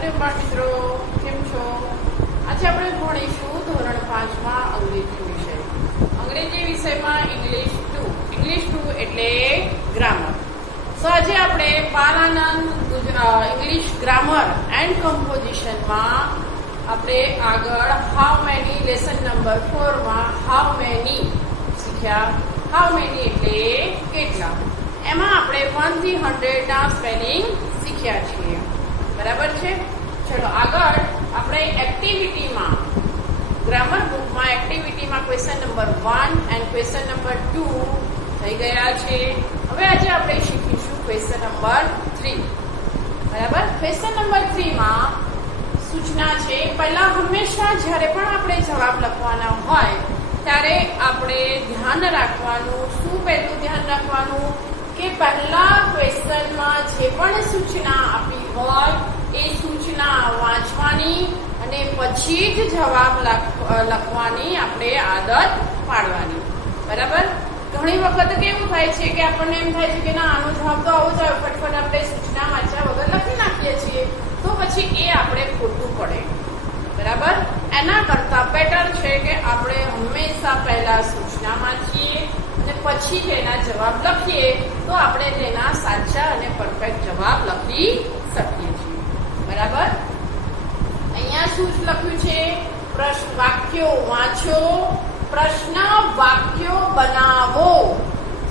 અરે બાળ મિત્રો, કેમ છો? આજે આપણે ભણીશું ધોરણ 5 માં અંગ્રેજી વિષય. અંગ્રેજી વિષયમાં ઇંગ્લિશ 2 એટલે ગ્રામર. તો આજે આપણે પાલાનંદ ઇંગ્લિશ ગ્રામર એન્ડ કમ્પોઝિશનમાં આપણે આગળ હાઉ મેની લેસન નંબર 4 માં હાઉ મેની શીખ્યા. હાઉ મેની એટલે કેટલા. એમાં આપણે 1 થી 100 ના સ્પેલિંગ શીખ્યા છીએ. બરાબર છે. ચલો આગળ આપણે એક્ટિવિટીમાં ગ્રામર બુકમાં એક્ટિવિટીમાં question number 1 and question number 2 થઈ ગયા છે. હવે આજે આપણે શીખીશું ક્વેશ્ચન નંબર 3. બરાબર. ક્વેશ્ચન નંબર 3 માં સૂચના છે. પહેલા હંમેશા જ્યારે પણ આપણે જવાબ લખવાના હોય ત્યારે આપણે ધ્યાન રાખવાનું. શું પહેલું ધ્યાન રાખવાનું કે પહેલા ક્વેશ્ચનમાં જે પણ સૂચના આપી હોય એ સૂચના વાંચવાની અને પછી જ જવાબ લખવાની આપણે આદત પાડવાની. બરાબર. ઘણી વખત કેવું થાય છે કે આપણને એમ થાય છે કે ના, આનો જવાબ તો આવો જ આવે, ફટફટ આપણે સૂચના વાંચ્યા વગર લખી નાખીએ છીએ, તો પછી એ આપણે ખોટું પડે. બરાબર. એના કરતાં બેટર છે કે આપણે હંમેશા પહેલા સૂચના વાંચીએ અને પછી તેના જવાબ લખીએ તો આપણે તેના સાચા અને પરફેક્ટ જવાબ લખી શકીએ છીએ. બરાબર. અહીંયા શું લખ્યું છે? પ્રશ્ન વાક્યો વાંચો, પ્રશ્ન વાક્યો બનાવો.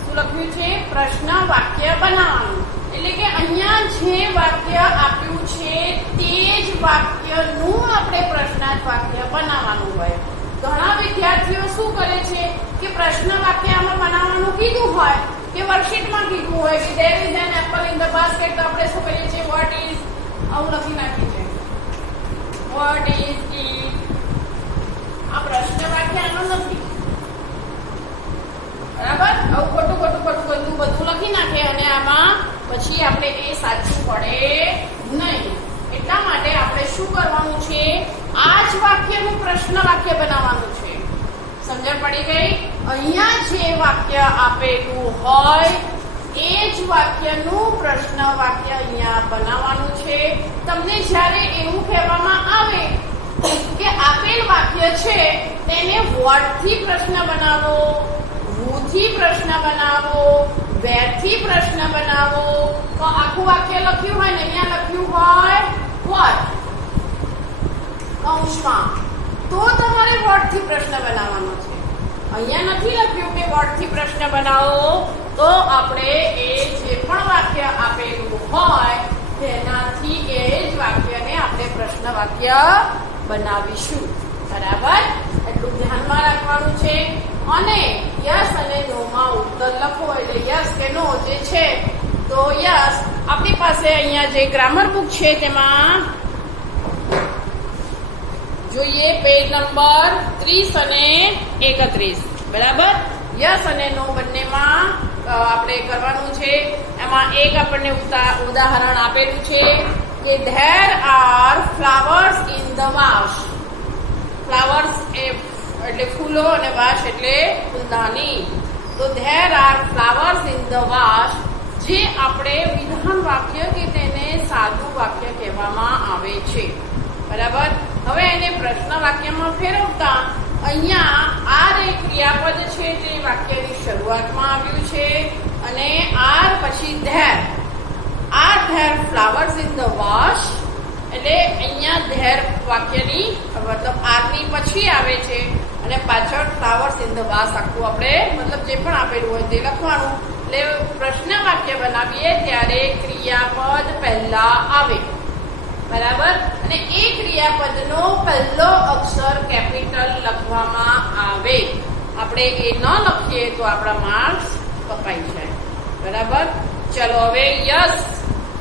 શું લખ્યું છે? પ્રશ્ન વાક્ય બનાવવાનું. એટલે કે અહીંયા જે વાક્ય આપ્યું છે તે જ વાક્યનું આપણે પ્રશ્નાર્થ વાક્ય બનાવવાનું હોય. ઘણા વિદ્યાર્થીઓ શું કરે છે કે પ્રશ્ન વાક્ય આમાં બનાવવાનું કીધું હોય કે વર્કશીટમાં કીધું હોય કે there is an apple in the basket, તો આપણે શું કરીએ છીએ? what is આવું લખી નાખીએ છીએ. what is it. આ પ્રશ્ન વાક્ય આનો નથી. બરાબર. આવું ખોટું બધું લખી નાખે અને આમાં પછી આપણે એ સાચું પડે નહીં. એટલા માટે આપણે શું કરવાનું છે? આ જ વાક્યનું પ્રશ્ન વાક્ય બનાવવાનું છે. સમજણ પડી ગઈ? અહીંયા જે વાક્ય આપેલું હોય એ જ વાક્યનું પ્રશ્ન વાક્ય અહીંયા બનાવવાનું છે. તમને જ્યારે એવું કહેવામાં આવે કે આપેલ વાક્ય છે તેને what થી પ્રશ્ન બનાવો, who થી પ્રશ્ન બનાવો, where થી પ્રશ્ન બનાવો, તો આખું વાક્ય લખ્યું હોય ને અહીંયા લખ્યું હોય what કૌંસમાં, તો તમારે what થી પ્રશ્ન બનાવવાનો છે. અહીંયા નથી લખ્યું કે what થી પ્રશ્ન બનાવો, તો આપણે એ જે પણ વાક્ય આપેલું હોય તેનાથી એ જ વાક્યને આપણે પ્રશ્ન વાક્ય બનાવીશું. બરાબર. એટલું ધ્યાનમાં રાખવાનું છે. અને યસ અને નો માં ઉત્તર લખો. એટલે યસ કે નો જે છે તો યસ. આપણી પાસે અહીંયા જે ગ્રામર બુક છે તેમાં જોઈએ પેજ નંબર 30 અને 31. બરાબર. યસ અને નો બંનેમાં આપણે કરવાનું છે. એમાં એક આપણને ઉદાહરણ આપેલું છે કે there are flowers in the vase. Flowers એટલે ફૂલો અને વાસ એટલે ફૂલદાની. તો there are flowers in the vase જે આપણે વિધાન વાક્ય કે તેને સાદું વાક્ય કહેવામાં આવે છે. બરાબર. હવે એને પ્રશ્ન વાક્યમાં ફેરવતા અહીંયા આર એક ક્રિયાપદ છે તે વાક્યની શરૂઆતમાં આવ્યું છે અને આર પછી there. are there flowers in the vase એટલે અહીંયા there વાક્યની મતલબ આરની પછી આવે છે અને પાછળ flowers in the vase આખું આપણે મતલબ જે પણ આપેલું હોય તે લખવાનું. એટલે પ્રશ્ન વાક્ય બનાવીએ ત્યારે ક્રિયાપદ પહેલા આવે. બરાબર. અને એ ક્રિયાપદનો પહેલો અક્ષર કેપિટલ લખવામાં આવે. આપણે એ ન લખીએ તો આપણા માર્ક્સ કપાઈ જાય. બરાબર. ચલો હવે યસ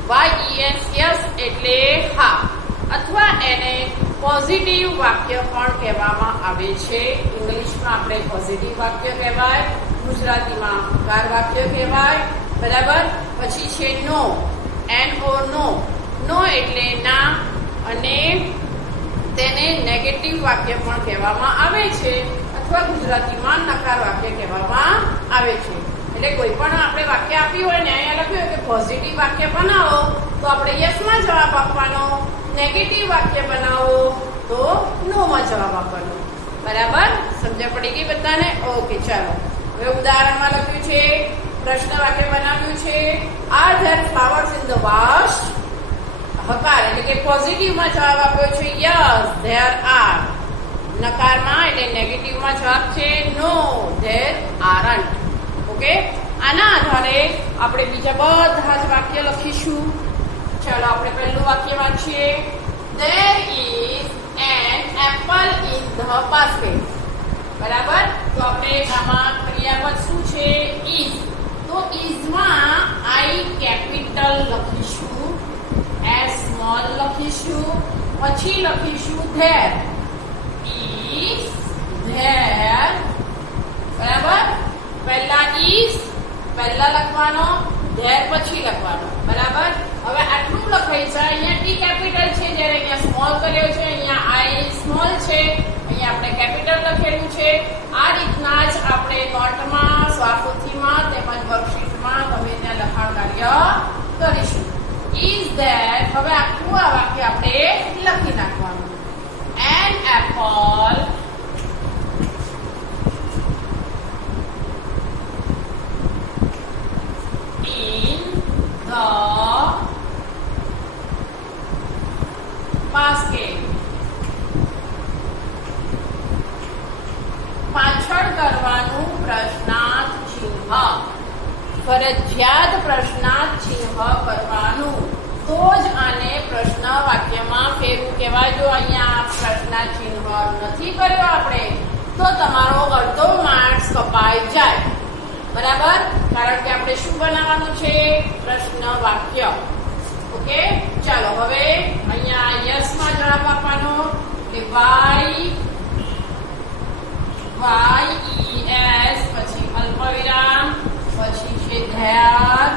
YES યસ એટલે હા, અથવા એને પોઝિટિવ વાક્ય પણ કહેવામાં આવે છે. ઇંગ્લિશમાં આપણે પોઝિટિવ વાક્ય કહેવાય, ગુજરાતીમાં હકાર વાક્ય કહેવાય. બરાબર. પછી છે નો, NO નો. નો એટલે ના, અને તેને નેગેટિવ વાક્ય પણ કહેવામાં આવે છે અથવા ગુજરાતીમાં નકાર વાક્ય કહેવામાં આવે છે. એટલે કોઈ પણ આપણે વાક્ય આપ્યું હોય ને અહીંયા લખ્યું હોય કે પોઝિટિવ વાક્ય બનાવો તો આપણે યસ માં જવાબ આપવાનો, નેગેટિવ વાક્ય બનાવો તો નો માં જવાબ આપવાનો. બરાબર? સમજ પડી ગઈ બધાને? ઓકે, ચાલો હવે ઉદાહરણમાં લખ્યું છે, પ્રશ્ન વાક્ય બનાવ્યું છે, are there flowers in the vase. હકાર એટલે કે પોઝિટિવ માં જવાબ આપ્યો છે યસ ધેર આર. નકારમાં એટલે નેગેટિવ માં જવાબ છે નો ધેર આરન્ટ. ઓકે, આના આધારે આપણે બીજા બધા જ વાક્ય લખીશું. ચાલો આપણે પહેલું વાક્ય વાંચીએ. There is an apple in the basket. બરાબર? તો આપણે આમાં ક્રિયાપદ શું છે? is. તો is માં I કેપિટલ લખીશું, s સ્મોલ લખીશું, પછી લખીશું there. is there. બરાબર? પહેલા is પહેલા લખવાનો, there પછી લખવાનો. બરાબર? હવે આટલું લખાઈ જાય. અહીંયા ટી કેપિટલ છે, જ્યારે અહીંયા સ્મોલ કર્યો છે, અહીંયા આઈ સ્મોલ છે, અહીંયા આપણે કેપિટલ લખેલું છે. આ રીતના જ આપણે નોટમાં, સ્વાપોથીમાં તેમજ વર્કશીટમાં ગમે ત્યાં લખાણ કાર્ય કરીશું. Is that. હવે આખું આ વાક્ય આપણે લખી નાખવાનું. An apple in the basket. પાછળ કરવાનું પ્રશ્નાર્થ ચિહ્ન. ફરજિયાત પ્રશ્નાર્થ ચિહ્ન કરવાનું, તો જ આને પ્રશ્ન વાક્યમાં ફેરવું કહેવાય. જો અહીંયા પ્રશ્નાર્થ ચિહ્ન નથી કર્યો આપણે તો તમારો અડધો માર્ક્સ કપાઈ જાય. બરાબર? કારણ કે આપણે શું બનાવવાનું છે? પ્રશ્ન વાક્ય. ઓકે, ચાલો હવે અહીંયા યસ માં જવાબ આપવાનો કે YES, પછી અલ્પવિરામ, પછી છે there,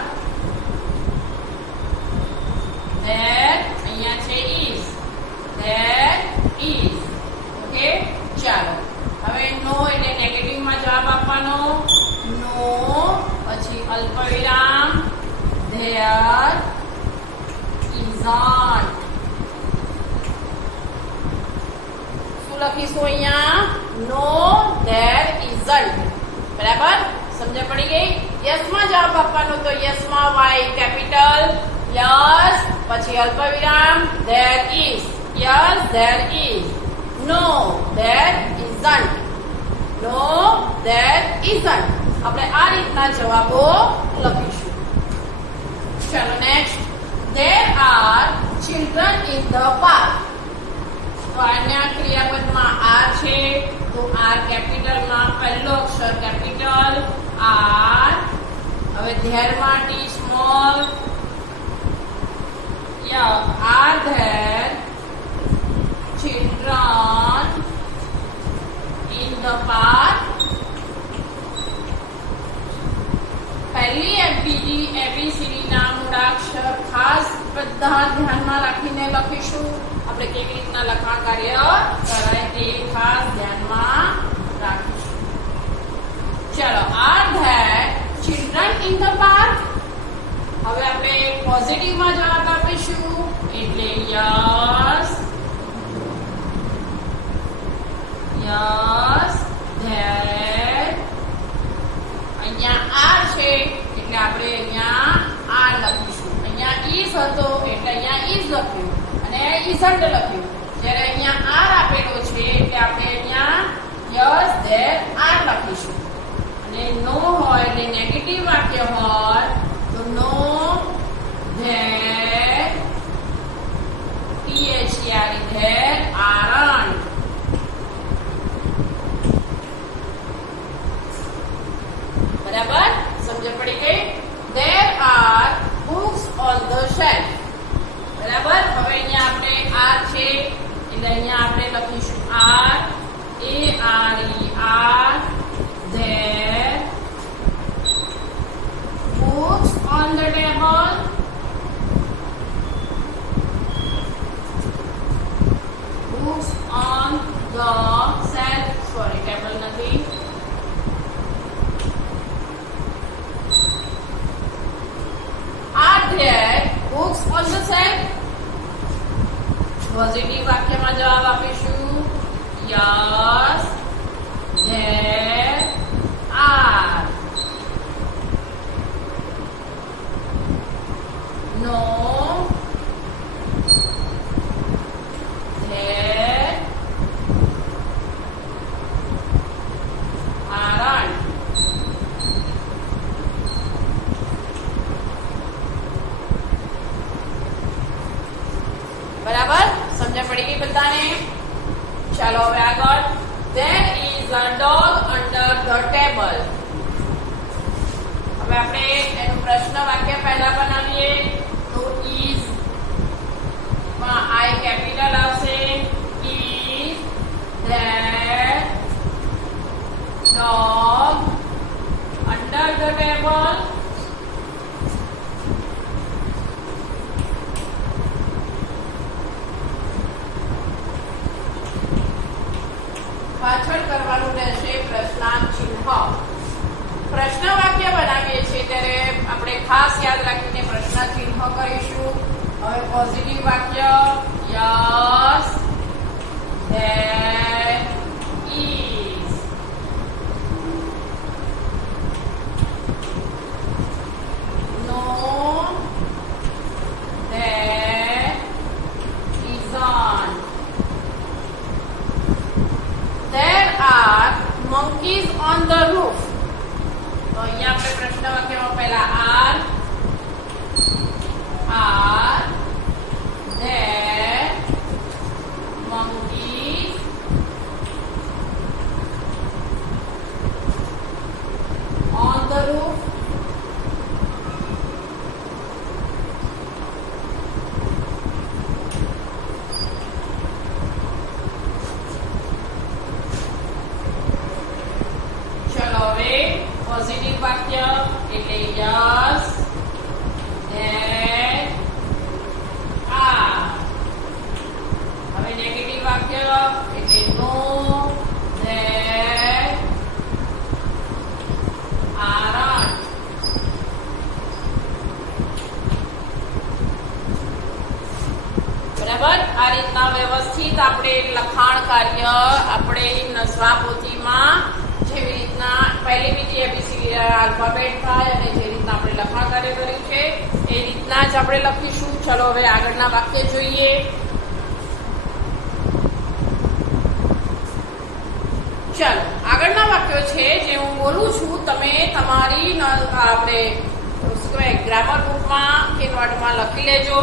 અહીંયા છે is, there is. ઓકે, ચાલો હવે નો એટલે નેગેટિવ માં જવાબ આપવાનો. નો પછી અલ્પવિરામ, there isn't. શું લખીશું અહીંયા? નો there isn't. બરાબર? સમજ પડી ગઈ? યસ માં જવાબ આપવાનો, તો યસ માં y કેપિટલ, યસ પછી અલ્પવિરામ, there is, yes there is. No there isn't. No there isn't. આપણે આ રીતના જવાબો લખીશું. ચલો next. There are children in the park. તો અહીંયા ક્રિયાપદમાં આર છે, તો આર કેપિટલમાં પહેલો અક્ષર કેપિટલ આર. હવે ધેરમાં T small. Are there children in the park. પહેલી એબીસીડી ના મૂળાક્ષર ખાસ બધા ધ્યાનમાં રાખીને લખીશું. આપણે કેવી રીતના લખાણ કાર્ય કરાય તે ખાસ ધ્યાનમાં રાખીશું. ચલો, are there children in the park. હવે આપણે પોઝિટિવ માં જવાબ આપીશું એટલે યસ ધેર. અહીંયા આર છે એટલે આપણે અહીંયા આર લખીશું. અહીંયા ઇઝ હતો એટલે અહીંયા ઇઝ લખ્યું અને ઇઝન્ટ લખ્યું. જ્યારે અહીંયા આર આપેલો છે એટલે આપણે અહીંયા યસ ધેર આર લખીશું. અને નો હોય એટલે નેગેટિવ વાક્ય હોય તો નો ધેર ધેર આરન્ટ. બરાબર? સમજ પડી ગઈ? There are books on the shelf. બરાબર? હવે અહીંયા આપણે આર છે એટલે અહીંયા આપણે લખીશું are ARER. There books on the table. Positive વાક્યમાં જવાબ આપીશું yes there are. No there aren't. બરાબર સમજ પડી ગઈ બધાને? ચાલો હવે આગળ. There is a dog under the table. હવે આપણે એનું પ્રશ્ન વાક્ય પહેલા બનાવીએ તો is માં I કેપિટલ આવશે. Is there dog under the table? પાછળ કરવાનું રહેશે પ્રશ્નાર્થ ચિહ્ન. પ્રશ્ન વાક્ય બનાવીએ છીએ ત્યારે આપણે ખાસ યાદ રાખીને પ્રશ્ન ચિહ્ન કરીશું. હવે પોઝિટિવ વાક્ય yes there is. No there isn't. There are monkeys on the roof. તો અહીંયા આપણે પ્રશ્ન વાક્યમાં પહેલા are there monkeys on the roof? Positive વાક્ય એટલે યસ ધેર આર. હવે નેગેટિવ વાક્ય એટલે નો ધેર આરન્ટ. બરાબર આ રીતના વ્યવસ્થિત આપણે લખાણ કાર્ય આપણે નસવાપોથીમાં જેવી રીતના પહેલી બીજી એબીસી આલ્ફાબેટ થાય અને જે રીતના આપણે લખાણ કાર્ય કર્યું છે એ રીતના જ આપણે લખીશું. ચલો હવે આગળના વાક્ય જોઈએ. ચાલો આગળના વાક્યો છે જે હું બોલું છું તમે તમારી આપણે ગ્રામર બુકમાં કે નોટમાં લખી લેજો.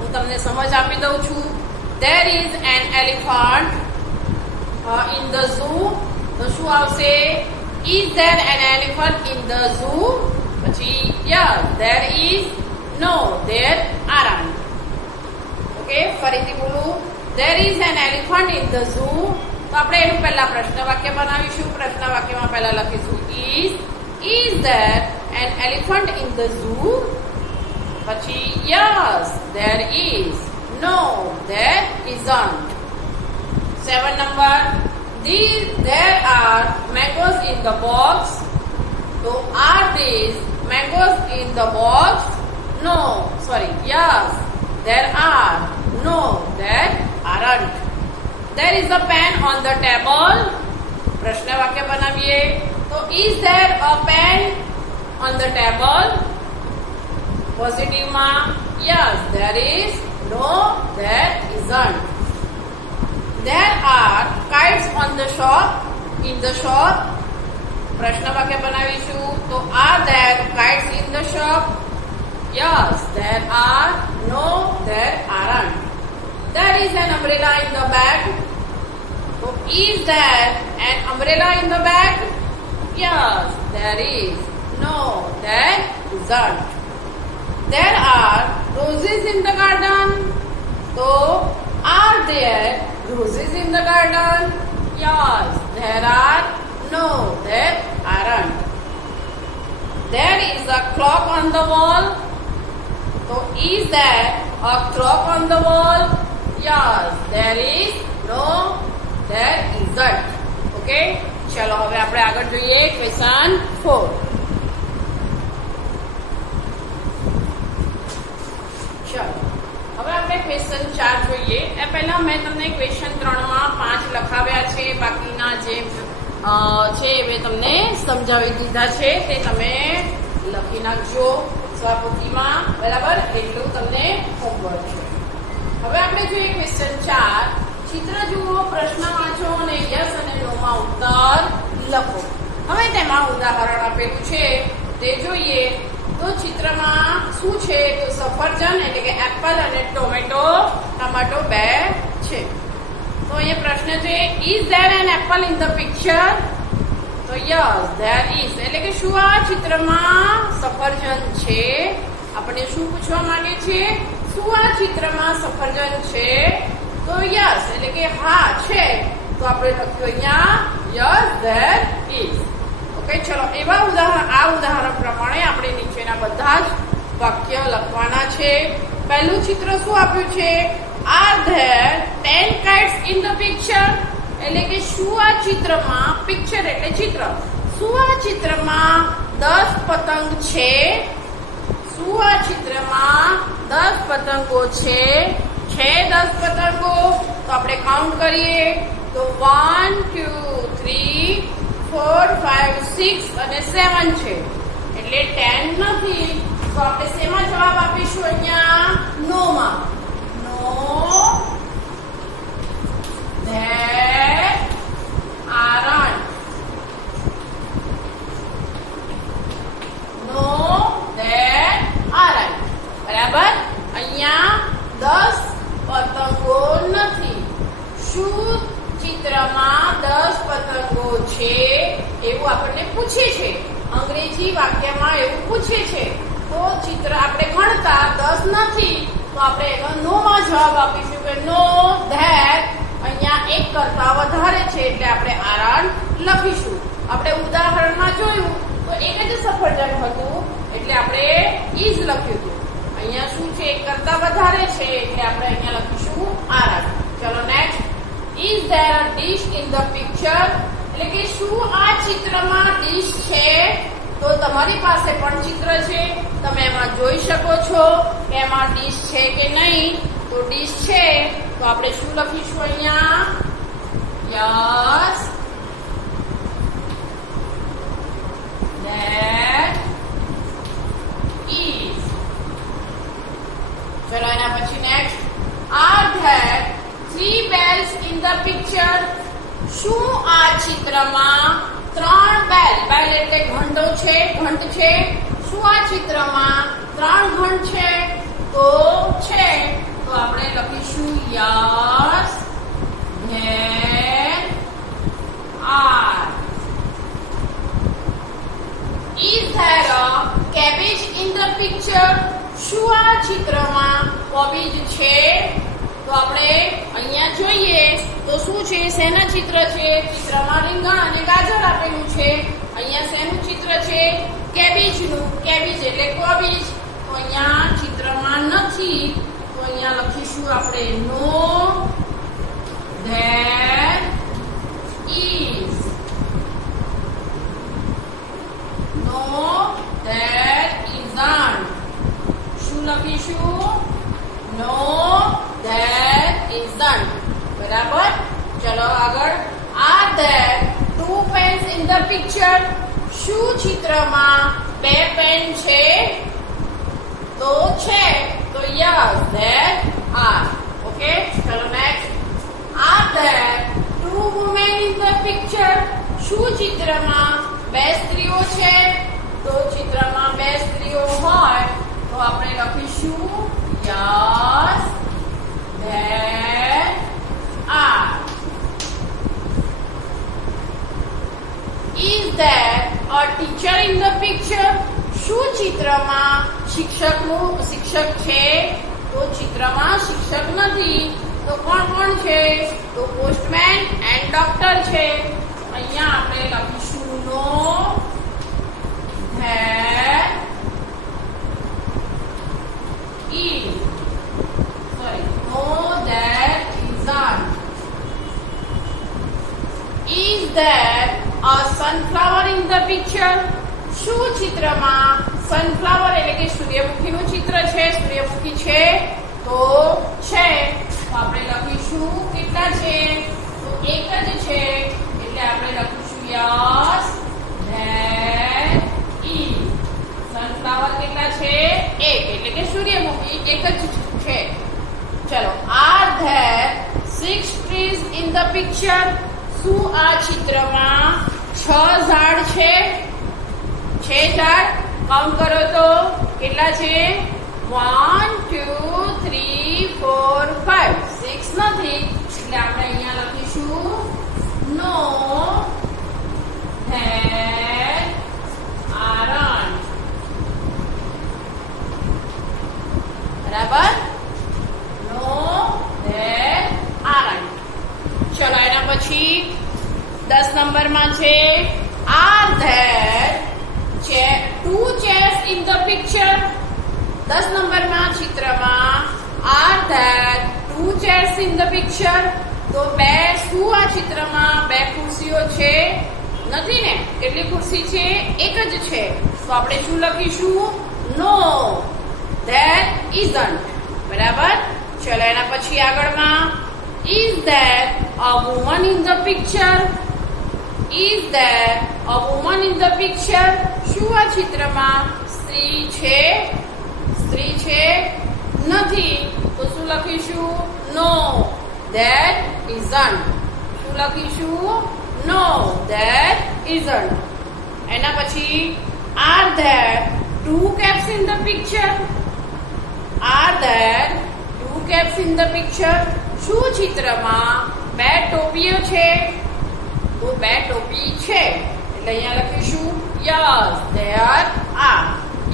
હું તમને સમજ આપી દઉં છું. There is an elephant in the zoo. તો શું આવશે? Is there an elephant in the zoo? પછી yes there is. No there aren't. Okay ફરીથી બોલું. There is an elephant in the zoo. તો આપણે એનું પહેલા પ્રશ્ન વાક્ય બનાવીશું. પ્રશ્ન વાક્યમાં પહેલા લખીશું is there an elephant in the zoo? પછી yes there is. No there isn't. 7 number. There are mangoes in the box. So are these mangoes in the box? No. Sorry. Yes. There are. No. There aren't. There is a pen on the table. प्रश्न वाक्य बनाइए. तो is there a pen on the table? Positive ma. Yes. There is. No. There isn't. There are kites on the shop. In the shop. प्रश्न वाक्य बनावीशु. तो are there kites in the shop? Yes, there are. No, there aren't. There is an umbrella in the bag. So is there an umbrella in the bag? Yes, there is. No, there isn't. There are roses in the garden. So are there roses in the garden? Yes, there are. No, there aren't. There is a clock on the wall. So is there a clock on the wall? Yes, there is. No, there isn't. Okay? ચલો હવે આપણે આગળ જોઈએ question 4. ચલો હવે હવે આપણે question 4 જોઈએ. એ પહેલા મેં તમને ક્વેશ્ચન 3 માં 5 લખાવ્યા છે, બાકીના જે છે એ મેં તમને સમજાવી દીધા છે, તે તમે લખી નાખજો સ્વપોથીમાં, બરાબર? એટલું તમને હોમવર્ક છે. હવે આપણે જોઈએ ક્વેશ્ચન 4. ચિત્ર જુઓ, પ્રશ્ન વાંચો અને યસ અને નો માં ઉત્તર લખો. હવે તેમાં ઉદાહરણ આપેલું છે તે જોઈએ. તો ચિત્રમાં શું છે? તો સફરજન એટલે કે એપલ અને ટોમેટો 2 છે. તો અહીંયા પ્રશ્ન છે, is there an apple in the picture? તો યસ ધેર ઇઝ, એટલે કે શું આ ચિત્રમાં સફરજન છે? આપણે શું પૂછવા માંગે છે? શું આ ચિત્રમાં સફરજન છે? તો યસ એટલે કે હા છે. તો આપણે લખ્યું અહીંયા યસ ધેર ઇઝ. ઓકે, ચલો એવા ઉદાહરણ પ્રમાણે આપણે નીચેના બધા જ વાક્ય લખવાના છે. પહેલું ચિત્ર શું આપ્યું છે? Are there 10 kites in the picture? એટલે કે શું આ ચિત્રમાં, પિક્ચર એટલે ચિત્ર, શું આ ચિત્રમાં 10 પતંગ છે? શું આ ચિત્રમાં 10 પતંગો છે? 10 પતંગો. તો આપણે કાઉન્ટ કરીએ તો 1 2 3 4 5 6 અને 7 છે, એટલે 10 નથી. તો આપણે શેમાં જવાબ આપીશું? અહીંયા નો માં. No there aren't. No there aren't. બરાબર? અહીંયા 10 પતંગો નથી. શું ચિત્રમાં 10 પતંગો છે એવું આપણને પૂછે છે. અંગ્રેજી વાક્યમાં એવું પૂછે છે. તો ચિત્ર આપણે ગણતા 10 નથી, તો આપણે એનો નો માં જવાબ આપીશું કે નો ધેર અહીંયા 1 કરતા વધારે છે, એટલે આપણે આરન્ટ લખીશું. આપણે ઉદાહરણમાં જોયું તો એક જ સફરજન હતું, એટલે આપણે ઇઝ લખ્યું હતું. અહીંયા શું છે? 1 કરતા વધારે છે, એટલે આપણે અહીંયા લખીશું આરન્ટ. ચલો next. Is there a dish in the picture? એટલે કે શું આ ચિત્રમાં ડિશ છે? તો તમારી પાસે પણ ચિત્ર છે, તમે એમાં જોઈ શકો છો કે એમાં ડિશ છે કે નહીં. તો ડિશ છે, તો આપણે શું લખીશું અહીંયા? Yes there is. ચલો એના પછી next. Are there 3 bells in the picture? શું આ ચિત્રમાં 3 બેલ એટલે ઘંટો છે, ઘંટ છે. શું આ ચિત્રમાં 3 ઘંટ છે? તો છે. તો આપણે લખીશું yes there R. Is there a cabbage in the picture? શું આ ચિત્રમાં કોબીજ છે? તો આપણે અહીંયા જોઈએ તો શું છે? શેના ચિત્ર છે? ચિત્રમાં રીંગણ અને ગાજર આપેલું છે. અહીંયા શેનું ચિત્ર છે? કેબેજનું. કેબેજ એટલે કોબીજ. તો અહીંયા ચિત્રમાં નથી, તો અહીંયા લખીશું આપણે no there is. No there isn't. શું લખીશું? No there isn't. બરાબર? ચલો આગળ. Are there 2 pens in the picture? શું ચિત્રમાં 2 પેન છે? તો છે. તો યસ ધેર આર. ઓકે, ચલો next. R there 2 women in the picture? શું ચિત્રમાં 2 સ્ત્રીઓ છે? તો ચિત્રમાં 2 સ્ત્રીઓ હોય તો આપણે લખીશું yes there R. Is there a teacher in the picture? શું ચિત્રમાં શિક્ષક છે? તો ચિત્રમાં શિક્ષક નથી, તો કોણ છે? તો પોસ્ટમેન એન્ડ ડોક્ટર છે. અહીંયા આપણે લખીશું no there is. No there isn't. Is there a sunflower in the picture? શું ચિત્રમાં સનફ્લાવર એટલે કે સૂર્યમુખીનું ચિત્ર છે? સૂર્યમુખી છે, તો તો છે. તો આપણે લખીશું કેટલા છે? તો એક જ છે, એટલે આપણે લખીશું યસ ધેર ઇઝ. સનફ્લાવર કેટલા છે? એક, એટલે કે સૂર્યમુખી એક જ છે. ચલો, are there 6 trees in the picture? શું આ ચિત્રમાં 6 ઝાડ છે? 6 ઝાડ કાઉન્ટ કરો તો કેટલા છે? 1 2 3 4 5. 6 નથી, એટલે આપણે અહીંયા લખીશું નો ધેર આરન્ટ. બરાબર? No there aren't. ચલો, એના પછી 10 નંબરમાં છે are there 2 chairs in the picture? 10 નંબરમાં ચિત્રમાં are there 2 chairs in the picture? તો શું આ ચિત્રમાં 2 ખુરશીઓ છે? નથી ને. કેટલી ખુરશી છે? એક જ છે. તો આપણે શું લખીશું? No there isn't. બરાબર? ચલો, એના પછી આગળમાં is there a woman in the picture? Is there a woman in the picture? શું આ ચિત્રમાં સ્ત્રી છે? સ્ત્રી છે? નથી. તો શું લખીશું? No there isn't. શું લખીશું? No there isn't. એના પછી R there 2 caps in the picture? Are there 2 caps in the picture? શું ચિત્રમાં 2 ટોપીઓ છે? તો 2 ટોપી છે, એટલે અહીંયા લખીશું yes there R.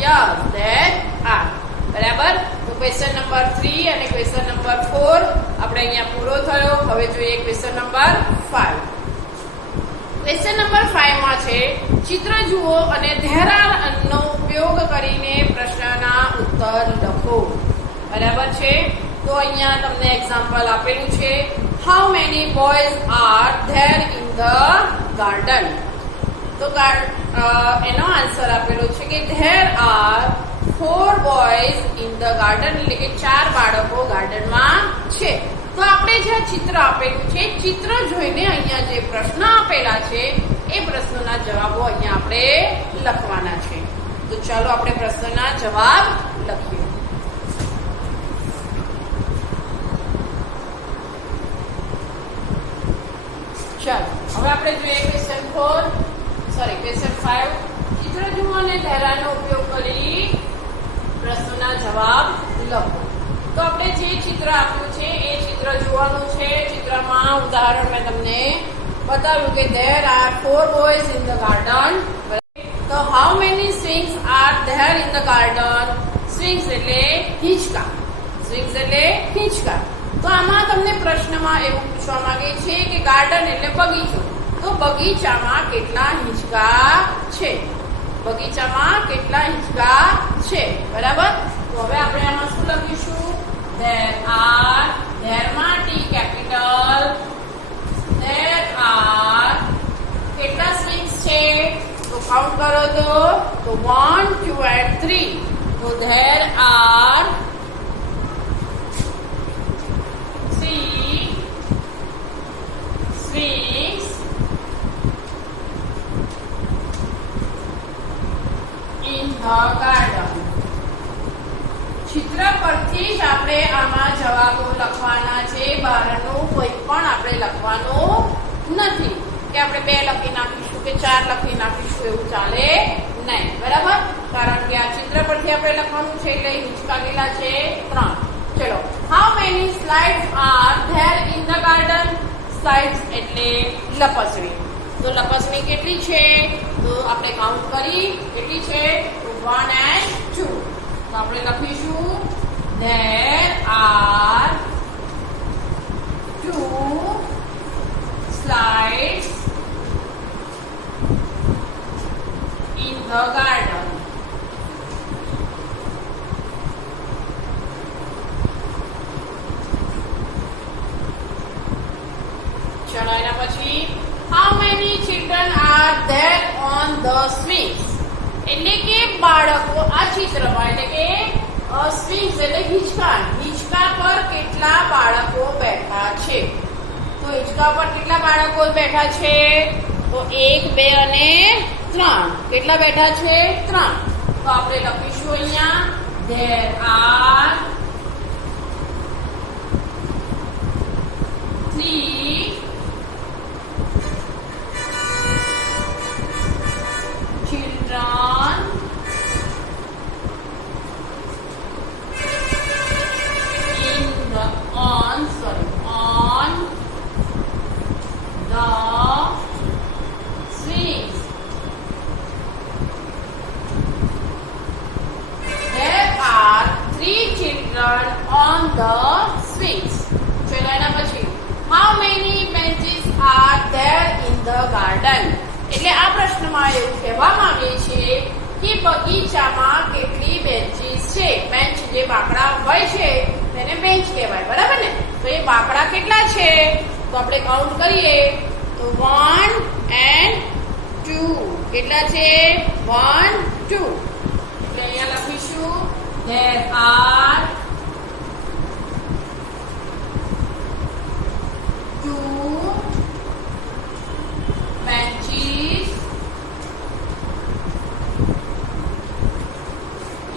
Yes there R. બરાબર? તો ક્વેશ્ચન નંબર 3 અને ક્વેશ્ચન નંબર 4 આપણે અહીંયા પૂરો થયો. હવે જોઈએ ક્વેશ્ચન નંબર 5. ક્વેશ્ચન નંબર 5 માં છે ચિત્ર જુઓ અને ધેર આર નો ઉપયોગ કરીને પ્રશ્નના ઉત્તર લખો. બરાબર છે? તો અહીંયા તમને એક્ઝામ્પલ આપેલું છે. How many boys are there in the garden? તો એનો આન્સર આપેલો છે કે there are 4 boys in the garden, એટલે કે 4 બાળકો ગાર્ડનમાં છે. તો આપણે જે ચિત્ર આપેલું છે, ચિત્ર જોઈને અહીંયા જે પ્રશ્ન આપેલા છે એ પ્રશ્નોના જવાબો અહીંયા આપણે લખવાના છે. તો ચાલો આપણે પ્રશ્નના જવાબ લખીએ. ચાલો, હવે આપણે જોઈએ ક્વેશ્ચન 5. ચિત્ર જુઓ અને ધેરાનો ઉપયોગ કરી પ્રશ્નોના જવાબ લખો. તો આપણે જે ચિત્ર આપ્યું છે એ ચિત્ર જોવાનું છે. ચિત્રમાં ઉદાહરણ મેં તમને બતાવ્યું કે there are 4 boys in the garden. તો how many swings are there in the garden? Swings એટલે હિંચકા. swings એટલે હિંચકા. તો આમાં તમને પ્રશ્નમાં એવું પૂછવા માંગે છે કે ગાર્ડન એટલે બગીચો. તો બગીચામાં કેટલા હિંચકા છે? બગીચામાં કેટલા હિંચકા છે? બરાબર? તો હવે આપણે આમાં શું લખીશું? there are, there માં T કેપિટલ, there are કેટલા swings છે? તો કાઉન્ટ કરો તો 1 2 and 3. તો there are 3 swings in the garden. ચિત્ર પરથી જ આપણે આમાં જવાબો લખવાના છે. બહારનું કોઈ પણ આપણે લખવાનું નથી કે આપણે 2 લખી નાખીશું કે 4 લખી નાખીશું, એવું ચાલે નહીં. બરાબર? કારણ કે આ ચિત્ર પરથી આપણે લખવાનું છે, એટલે હિંચકા કેટલા છે? 3. ચલો, how many slides are there in the garden? Slides એટલે લપસણી. તો લપસણી કેટલી છે? તો આપણે કાઉન્ટ કરી કેટલી છે? 1 and 2. તો આપણે લખીશું there are 2 slides in the garden. ચલો, એના પછી how many children are there on the swings? એટલે કે બાળકો આ ચિત્રમાં, એટલે કે સ્વિંગ્સ એટલે હિંચકા હિંચકા પર કેટલા બાળકો બેઠા છે? તો હિંચકા પર કેટલા બાળકો બેઠા છે? તો 1, 2 અને 3. કેટલા બેઠા છે? 3. તો આપણે લખીશું અહીંયા there are 3 children in the on the swings. There are 3 children on the swings. ચલો એના પછી how many benches are there in the garden? એટલે આ પ્રશ્નમાં એવું કહેવામાં આવે છે કે બગીચામાં કેટલી બેન્ચીસ છે? બેન્ચ જે બાકડા હોય છે તેને બેન્ચ કહેવાય, બરાબર ને? તો એ બાકડા કેટલા છે? તો આપણે કાઉન્ટ કરીએ તો 1 and 2. કેટલા છે? 1, 2. એટલે અહીંયા લખીશું there are 2 benches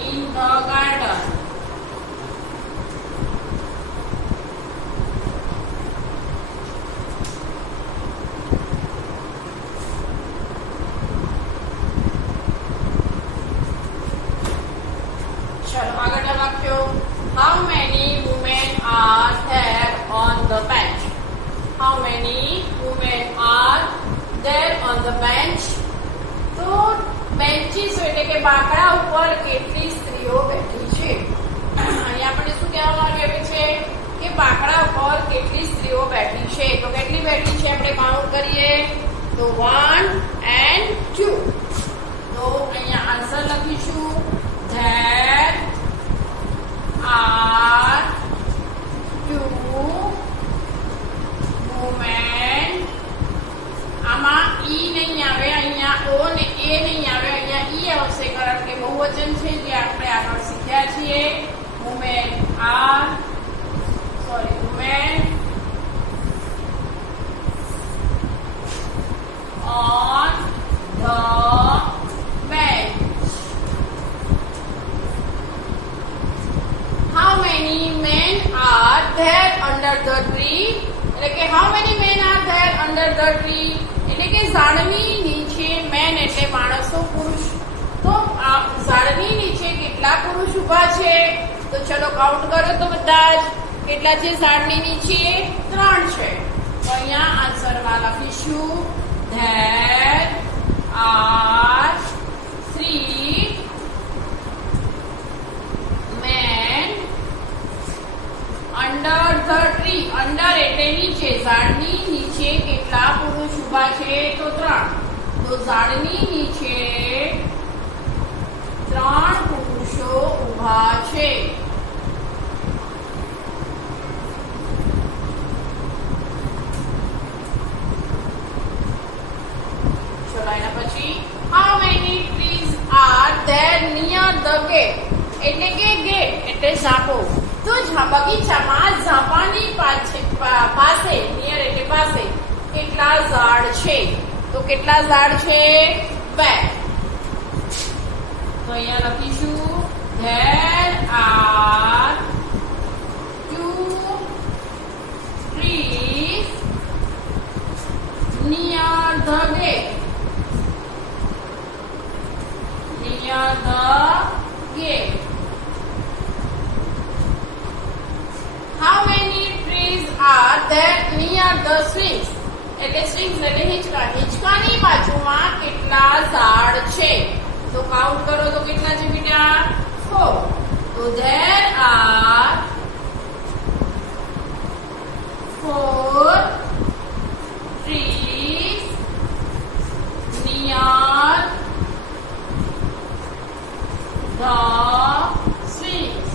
in the garden. ચલો આગળનો વાક્યો how many women are there on the bench? How many women are there on the bench? તો બેન્ચીસ એટલે કે બાકડા ઉપર કેટલી સ્ત્રીઓ બેઠી છે? અહીંયા આપણે શું કહેવામાં આવ્યું છે કે બાકડા ઉપર કેટલી સ્ત્રીઓ બેઠી છે? તો કેટલી બેઠી છે આપણે કાઉન્ટ કરીએ તો 1 and 2. તો અહીંયા આન્સર લખીશું there are 2 women. આમાં ઈ નહીં આવે, અહીંયા ઓ ને એ નહીં આવે, અહીંયા ઈ આવશે કારણ કે બહુવચન છે જે આપણે આગળ શીખ્યા છીએ. women on the bench. How many men are there under the tree? એટલે કે how many men are there under the tree? એટલે કે ઝાડની નીચે મેન એટલે માણસો, પુરુષ. તો આ ઝાડની નીચે કેટલા પુરુષ ઊભા છે? તો ચલો કાઉન્ટ કરો તો બધા જ કેટલા છે ઝાડની નીચે? 3 છે. તો અહીંયા આન્સરમાં લખીશું there are 3 men under the tree. under એટલે નીચે, ઝાડની નીચે કેટલા પુરુષ ઊભા છે? તો 3. તો ઝાડની નીચે 3 પુરુષો ઊભા છે. ચલો એના પછી how many trees are there near the gate? એટલે કે ગેટ એટલે ઝાપો. તો બગીચામાં ઝાપાની પાસે નિયર એટલે પાસે કેટલા ઝાડ છે? તો કેટલા ઝાડ છે? 2. તો અહીંયા લખીશું there are 2 trees near the gate. Near the gate. How many trees are there near the swings? એટલે swings એટલે હિંચકા. હિંચકાની બાજુમાં કેટલા ઝાડ છે? તો કાઉન્ટ કરો તો કેટલા છે બેટા? 4. તો there are 4 trees near the swings.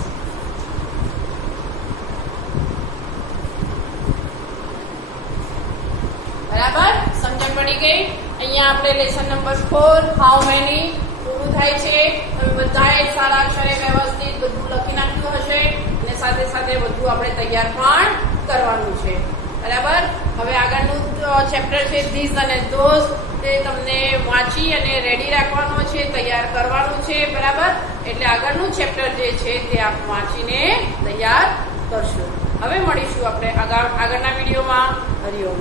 બરાબર સમજણ પડી ગઈ? અહીંયા આપણે લેસન નંબર 4 હાઉ મેની પૂરું થાય છે. તમે બધાએ સારા અક્ષરે વ્યવસ્થિત બધું લખી નાખ્યું હશે અને સાથે સાથે બધું આપણે તૈયાર પણ કરવાનું છે. બરાબર. હવે આગળનું ચેપ્ટર છે ધીસ અને ધોઝ. તે તમને વાંચી અને રેડી રાખવાનો છે, તૈયાર કરવાનું છે. બરાબર. એટલે આગળનું ચેપ્ટર જે છે તે આપ વાંચીને તૈયાર કરશો. હવે મળીશું આપણે આગળના વિડીયોમાં. હરિઓમ.